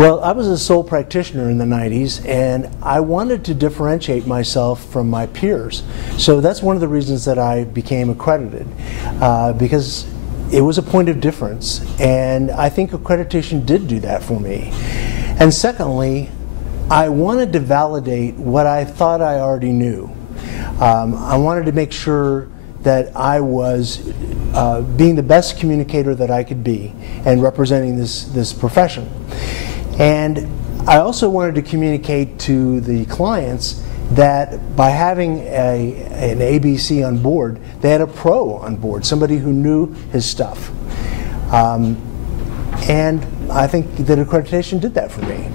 Well, I was a sole practitioner in the 90s, and I wanted to differentiate myself from my peers. So that's one of the reasons that I became accredited, because it was a point of difference, and I think accreditation did do that for me. And secondly, I wanted to validate what I thought I already knew. I wanted to make sure that I was being the best communicator that I could be and representing this profession. And I also wanted to communicate to the clients that by having an ABC on board, they had a pro on board, somebody who knew his stuff. And I think that accreditation did that for me.